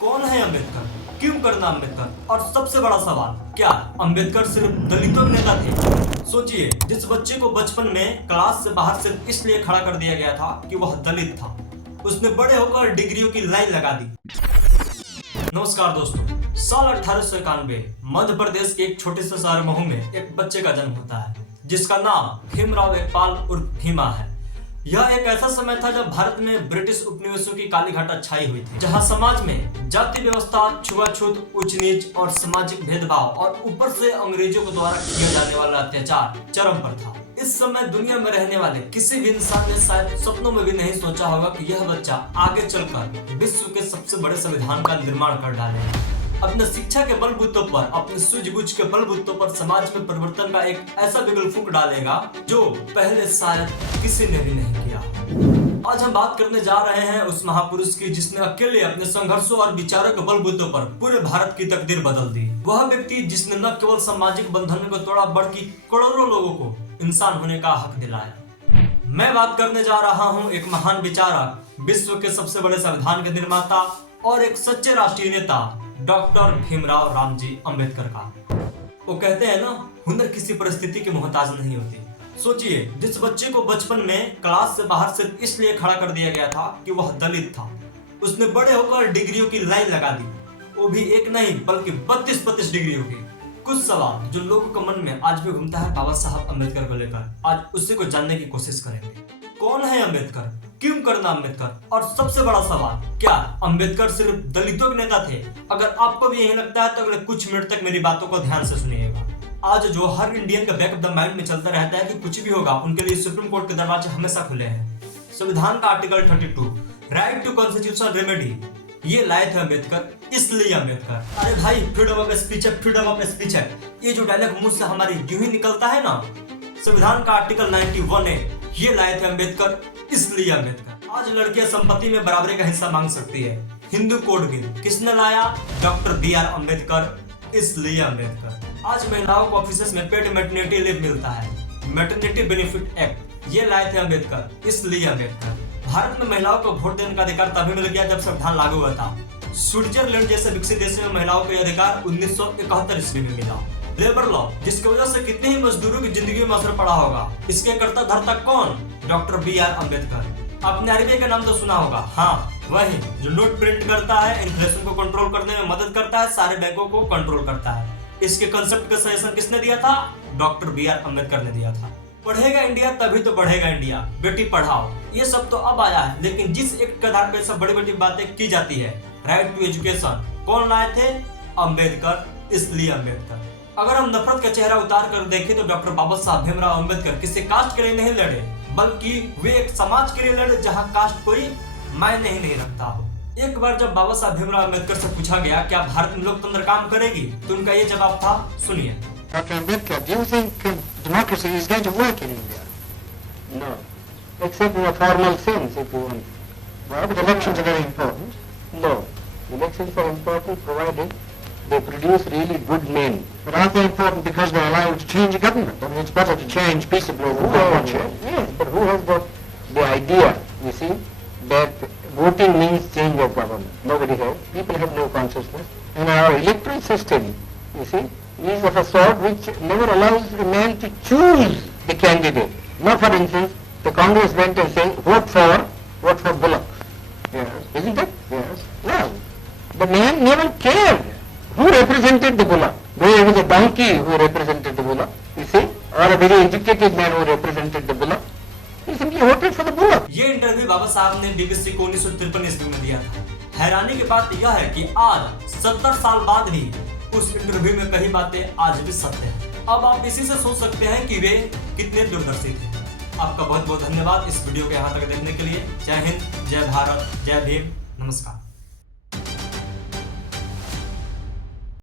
कौन है अम्बेडकर? क्यों करना अम्बेडकर? और सबसे बड़ा सवाल, क्या अम्बेडकर सिर्फ दलितों के नेता थे? सोचिए, जिस बच्चे को बचपन में क्लास से बाहर सिर्फ इसलिए खड़ा कर दिया गया था कि वह दलित था, उसने बड़े होकर डिग्रियों की लाइन लगा दी। नमस्कार दोस्तों, साल 1891 मध्य प्रदेश के एक छोटे से शहर महू में एक बच्चे का जन्म होता है जिसका नाम भीमराव एकपाल उर्फ भीमा है। यह एक ऐसा समय था जब भारत में ब्रिटिश उपनिवेशों की काली घटा छाई हुई थी, जहां समाज में जाति व्यवस्था, छुआछूत, उच्च नीच और सामाजिक भेदभाव और ऊपर से अंग्रेजों के द्वारा किया जाने वाला अत्याचार चरम पर था। इस समय दुनिया में रहने वाले किसी भी इंसान ने शायद सपनों में भी नहीं सोचा होगा कि यह बच्चा आगे चलकर विश्व के सबसे बड़े संविधान का निर्माण कर डालेगा। अपने शिक्षा के बलबूतों पर, अपने सूझबूझ के बलबूतों पर समाज में परिवर्तन का एक ऐसा बिगुल फूंक डालेगा जो पहले शायद किसी ने भी नहीं किया। आज हम बात करने जा रहे हैं उस महापुरुष की जिसने अकेले अपने संघर्षों और विचारों के बलबूतों पर पूरे भारत की तकदीर बदल दी। वह व्यक्ति जिसने न केवल सामाजिक बंधनों को तोड़ा बल्कि करोड़ों लोगों को इंसान होने का हक दिलाया। मैं बात करने जा रहा हूँ एक महान विचारक, विश्व के सबसे बड़े संविधान के निर्माता और एक सच्चे राष्ट्रीय नेता डॉक्टर भीमराव रामजी अम्बेडकर का। वो कहते हैं ना, हुनर किसी परिस्थिति की मोहताज नहीं होती। सोचिए, जिस बच्चे को बचपन में क्लास से बाहर सिर्फ इसलिए खड़ा कर दिया गया था कि वह दलित था, उसने बड़े होकर डिग्रियों की लाइन लगा दी, वो भी एक नहीं बल्कि 32 डिग्रियों की। कुछ सवाल जो लोगों के मन में आज भी घूमता है बाबा साहब अम्बेडकर को लेकर, आज उसी को जानने की कोशिश करेंगे। कौन है अम्बेडकर? क्यों करना अम्बेडकर? और सबसे बड़ा सवाल, क्या अम्बेडकर सिर्फ दलितों के नेता थे? अगर आपको भी यही लगता है तो अगले कुछ मिनट तक मेरी बातों को ध्यान से सुनिएगा। आज जो हर इंडियन का बैक ऑफ द माइंड में चलता रहता है कि कुछ भी होगा, उनके लिए सुप्रीम कोर्ट के दरवाजे हमेशा खुले हैं। संविधान का article 32, right to constitutional remedy, ये लाए थे अम्बेडकर, इसलिए अम्बेडकर। अरे भाई, फ्रीडम ऑफ स्पीच है, फ्रीडम ऑफ स्पीच है, ये जो डायलॉग मुंह से हमारे यूं ही निकलता है ना। संविधान का आर्टिकल 91 है, ये लाए थे अम्बेडकर, इसलिए अम्बेडकर। आज लड़कियां संपत्ति में बराबरी का हिस्सा मांग सकती है, हिंदू कोड बिल किसने लाया? डॉक्टर BR अम्बेडकर, इसलिए अम्बेडकर। आज महिलाओं को ऑफिस में पेड मैटरनिटी लीव मिलता है, मैटरनिटी बेनिफिट एक्ट, ये लाए थे अम्बेडकर, इसलिए अम्बेडकर। भारत में महिलाओं को वोट देने का अधिकार तभी मिल गया जब संविधान लागू हुआ था। स्विट्जरलैंड जैसे विकसित देश में महिलाओं को यह अधिकार 1971 ईस्वी में मिला। लेबर लॉ, जिसकी वजह से कितने ही मजदूरों की जिंदगी में असर पड़ा होगा, इसके कर्ता धर्ता कौन? Doctor BR Ambedkar. आपने RBI का नाम तो सुना होगा, हाँ वही जो नोट प्रिंट करता है, इन्फ्लेशन को कंट्रोल करने में मदद करता है, सारे बैंकों को कंट्रोल करता है। इसके कंसेप्ट का सजेशन किसने दिया था? डॉक्टर BR अम्बेडकर ने दिया था। पढ़ेगा इंडिया तभी तो बढ़ेगा इंडिया, बेटी पढ़ाओ, ये सब तो अब आया है, लेकिन जिस एक्ट के आधार पर सब बड़ी बड़ी बातें की जाती है, राइट टू एजुकेशन, कौन लाए थे? अम्बेडकर, इसलिए अम्बेडकर। अगर हम नफरत का चेहरा उतार कर देखें तो डॉक्टर बाबा साहब भीमराव अम्बेडकर किसी कास्ट के लिए नहीं लड़े, बल्कि वे एक समाज के लिए लड़े जहां कास्ट कोई मायने ही नहीं रखता हो। एक बार जब बाबा साहब भीमराव अम्बेडकर से पूछा गया क्या भारत में लोकतंत्र काम करेगी, तो उनका ये जवाब था, सुनिए। Dr. Ambedkar, do you think democracy is going to work in India? No, except in a formal sense, if you want. Well, but elections are very important. No, elections are important provided they produce really good men. But aren't they important because they allow you to change a government? I mean, it's better to change peaceably than not. Yes, but who has got the idea, you see, that voting means change of government? Nobody has. People have no consciousness. And our electoral system, you see, is of a sort which never allows a man to choose the candidate. Now, for instance, the Congress went and said, vote for Bullock. Yes. Isn't it? Yes. Well, the man never cared who represented the Bullock. Whether it was a donkey who represented the Bullock, you see, or a very educated man who represented the Bullock. He simply voted for the Bullock. ये interview बाबा साहब ने BBC को 1953 ईस्वी में दिया था। हैरानी की बात यह है कि आज 70 साल बाद भी उस इंटरव्यू में कई बातें आज भी सत्य हैं। अब आप इसी से सोच सकते हैं कि वे कितने दूरदर्शी थे। आपका बहुत बहुत धन्यवाद इस वीडियो को यहाँ तक देखने के लिए। जय हिंद, जय भारत, जय भीम, नमस्कार।